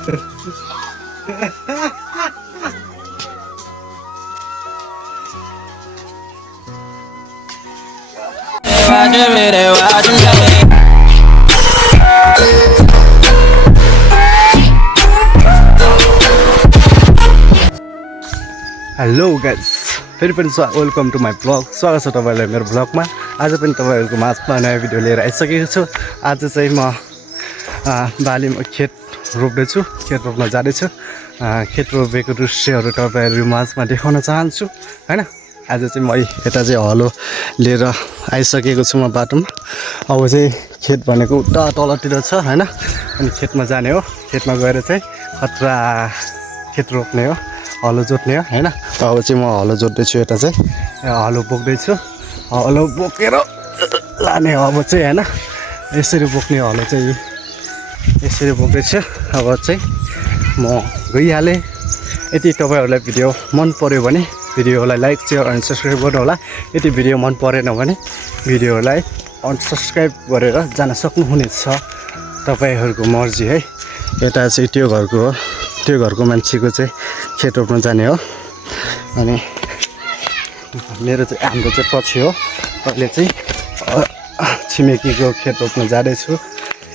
Hello guys, फेरि पनि welcome to my blog. स्वागत छ तपाईँलाई मेरो ब्लगमा। आज पनि तपाईँहरूको माझमा नयाँ भिडियो लिएर आइसकेको छु। आज चाहिँ म बालीमा खेत रोप्दैछु, खेत रोप्न जाँदैछु। खेत रोपेको दृश्यहरू तपाईँहरू माझमा देखाउन चाहन्छु हैन। आज चाहिँ म यता चाहिँ हलो लिएर आइसकेको छु म बाटोमा। अब चाहिँ खेत भनेको उता तलतिर छ हैन, अनि खेतमा जाने हो। खेतमा गएर चाहिँ खतरा खेत रोप्ने हो, हलो जोत्ने हो हैन। अब चाहिँ म हलो जोत्दैछु, यता चाहिँ हलो बोक्दैछु। हलो बोकेर लाने हो अब चाहिँ हैन। यसरी बोक्ने हलो चाहिँ यसरी बोक्दैछु। अब चाहिँ म गइहालेँ। यदि तपाईँहरूलाई भिडियो मन पर्यो भने भिडियोलाई लाइक सेयर अनि सब्सक्राइब गर्नु होला। यदि भिडियो मन परेन भने भिडियोलाई अनसब्सक्राइब गरेर जान सक्नुहुनेछ, तपाईँहरूको मर्जी है। यता चाहिँ त्यो घरको मान्छेको चाहिँ खेत रोप्न जाने हो। अनि मेरो चाहिँ हाम्रो चाहिँ पछि हो। अहिले चाहिँ छिमेकीको खेत रोप्न जाँदैछु।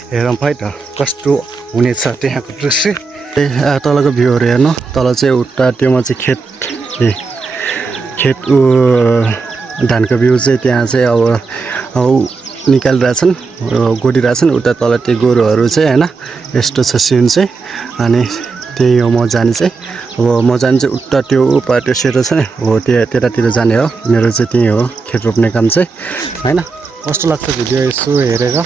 हेरौँ है त कस्तो हुनेछ त्यहाँको दृश्य। तलको भ्यूहरू हेर्नु। तल चाहिँ उता त्योमा चाहिँ खेत धानको बिउ चाहिँ त्यहाँ चाहिँ अब निकालिरहेछन्, गोडिरहेछन्। उता तल त्यो गोरुहरू चाहिँ हैन, यस्तो छ सिन चाहिँ। अनि त्यही हो म जाने चाहिँ। अब म जाने चाहिँ उता त्यो त्यो सेतो छ नि, हो त्यतातिर जाने हो। मेरो चाहिँ त्यही हो खेत रोप्ने काम चाहिँ हैन। कस्तो लाग्छ भिडियो यसो हेरेर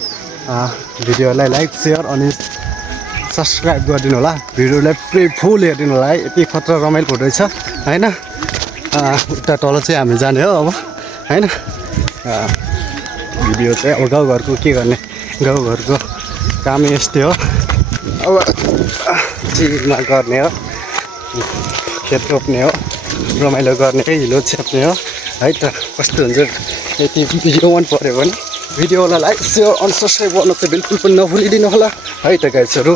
भिडियोलाई लाइक सेयर अनि सब्सक्राइब गरिदिनु होला। भिडियोलाई फुल हेरिदिनु होला है, यति खतरा रमाइलो हुँदैछ हैन। उता तल चाहिँ हामी जाने हो अब हैन। भिडियो चाहिँ अब गाउँघरको के गर्ने, गाउँघरको काम यस्तै हो। अब चिरमा गर्ने हो, खेत रोप्ने हो, रमाइलो गर्ने हो, हिलो छेप्ने हो है त। कस्तो हुन्छ यति भिडियो मन पऱ्यो भने भिडियोलाई लाइक सेयर अनि सब्सक्राइब गर्नु चाहिँ बिल्कुल पनि नभुलिदिनु होला है त गाइसहरू।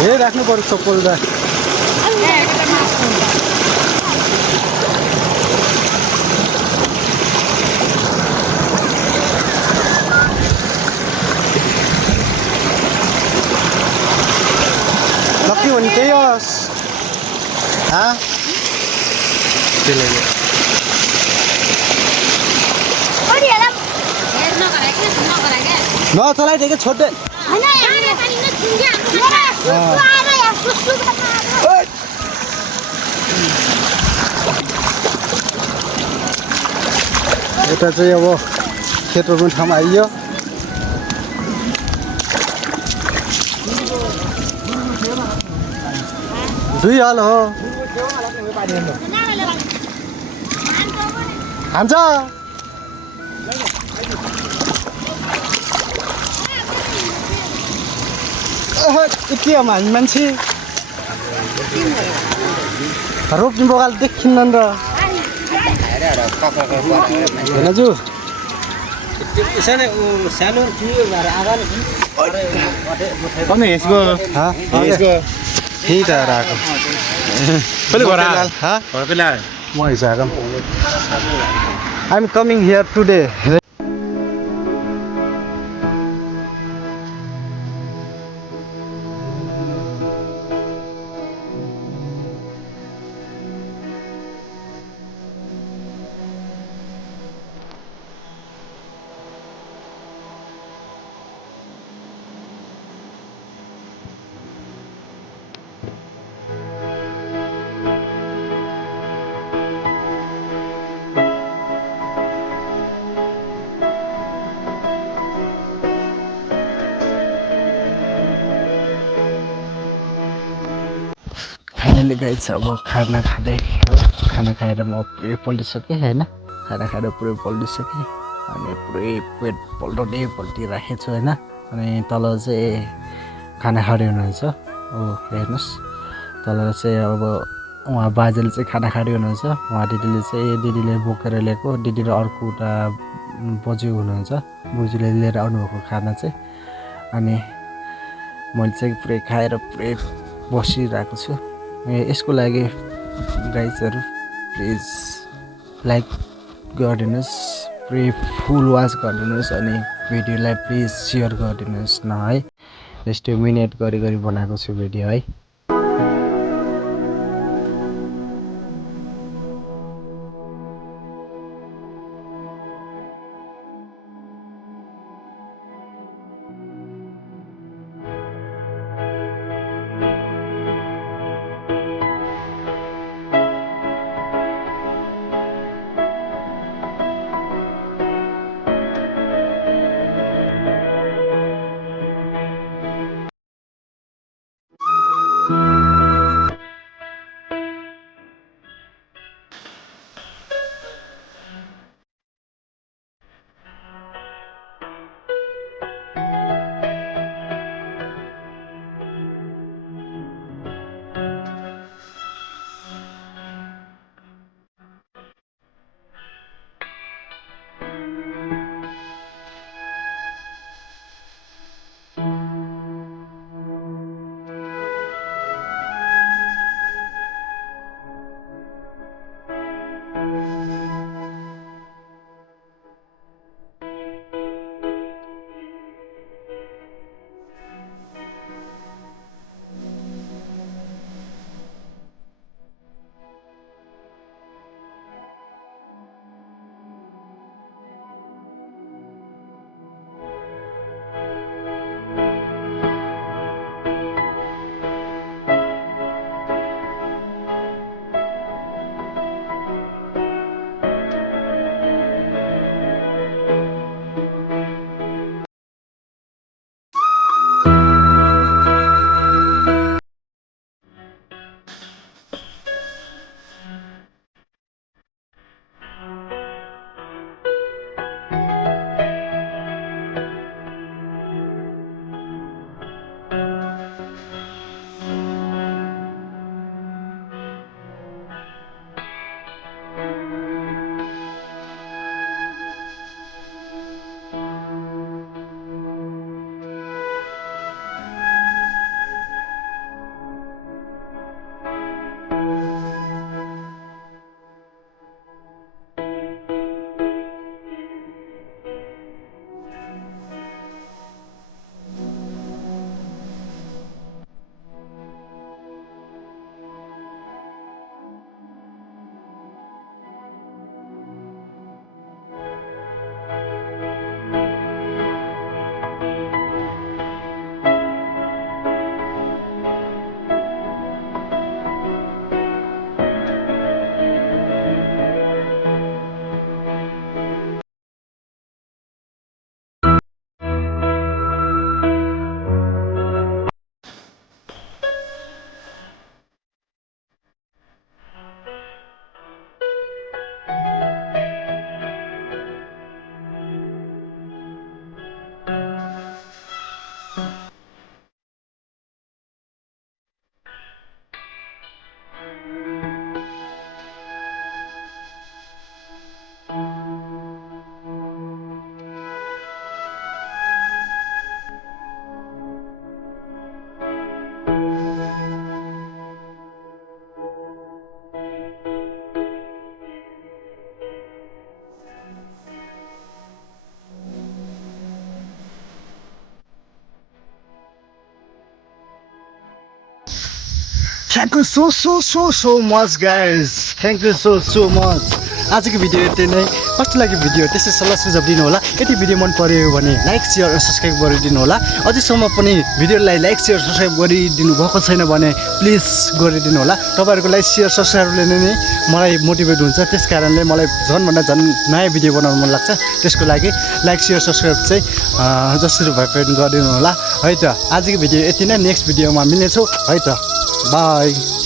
हे राख्नु पर्छ चप्पल त। लक्की भने त्यही होस् त्यसले नचलाइदिएको छोड्दै। यता चाहिँ अब खेत रोप्ने ठाउँमा आइयो। दुई हल हो हान्छ। के हो मान्छे रोप्ने बगाल देखिन्न नि त दाजु। त्यही त आएको म हिसाब I am coming here today. Finally guys अब खाना खाएर म पुरै पल्टिसकेँ हैन। खाना खाएर पुरै पल्टिसकेँ अनि पुरै पेट पल्टिराखेको छु हैन। अनि तल चाहिँ खाना खाँदै हुनुहुन्छ। हेर्नुहोस् तल चाहिँ अब उहाँ बाजेले चाहिँ खाना खाँदै हुनुहुन्छ। उहाँ दिदीले बोकेर ल्याएको, दिदी र अर्को उता बोजू हुनुहुन्छ, बोजूले लिएर आउनुभएको खाना चाहिँ अनि मैले चाहिँ पुरै खाएर पुरै बसिरहेको छु यसको लागि गाइजहरु प्लिज लाइक गरिदिनुस् पुरै फुल वाच गरिदिनुस् अनि भिडियोलाई प्लिज शेयर गरिदिनुस् न है जस्तै मिनेट गरी बनाएको छु भिडियो है Thank you so much guys. Thank you so much. आजको भिडियो यति नै कस्तो लाग्यो भिडियो त्यसै सल्लाह सुझाव दिनु होला यदि भिडियो मन पर्यो भने लाइक शेयर र सब्स्क्राइब गरिदिनु होला अझैसम्म पनि भिडियोलाई लाइक शेयर सब्स्क्राइब गरिदिनु भएको छैन भने प्लिज गरिदिनु होला तपाईहरुको लाइक शेयर सब्स्क्राइबले नै मलाई मोटिभेट हुन्छ त्यसकारणले मलाई झन्भन्दा झन् नयाँ भिडियो बनाउन मन लाग्छ त्यसको लागि लाइक शेयर सब्स्क्राइब चाहिँ जसरी भए पनि गरिदिनु होला है त आजको भिडियो यति नै नेक्स्ट भिडियोमा मिल्नेछौँ है त बाइ